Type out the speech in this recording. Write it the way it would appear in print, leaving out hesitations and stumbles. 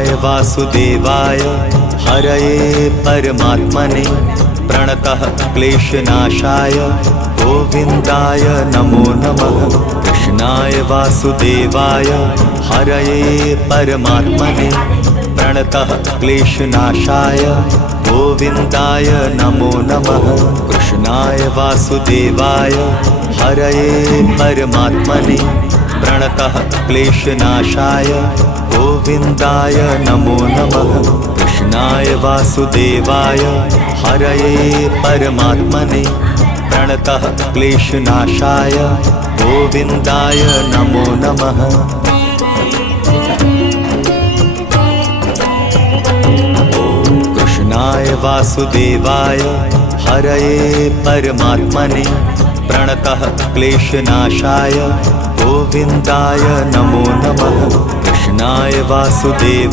कृष्णाय वासुदेवाय हरये परमात्मने प्रणतः क्लेशनाशाय गोविन्दाय नमो नमः। कृष्णाय वासुदेवाय हरये परमात्मने प्रणतः क्लेशनाशाय गोविन्दाय नमो नमः। कृष्णाय वासुदेवाय हरये परमात्मने प्रणतः क्लेशनाशाय गोविन्दाय नमो नमः। कृष्णाय वासुदेवाय हरये परमात्मने प्रणतः क्लेशनाशाय गोविन्दाय नमो नमः। कृष्णाय वासुदेवाय हरये परमात्मने प्रणतः क्लेशनाशाय गोविन्दाय नमो नमः। कृष्णाय वासुदेवाय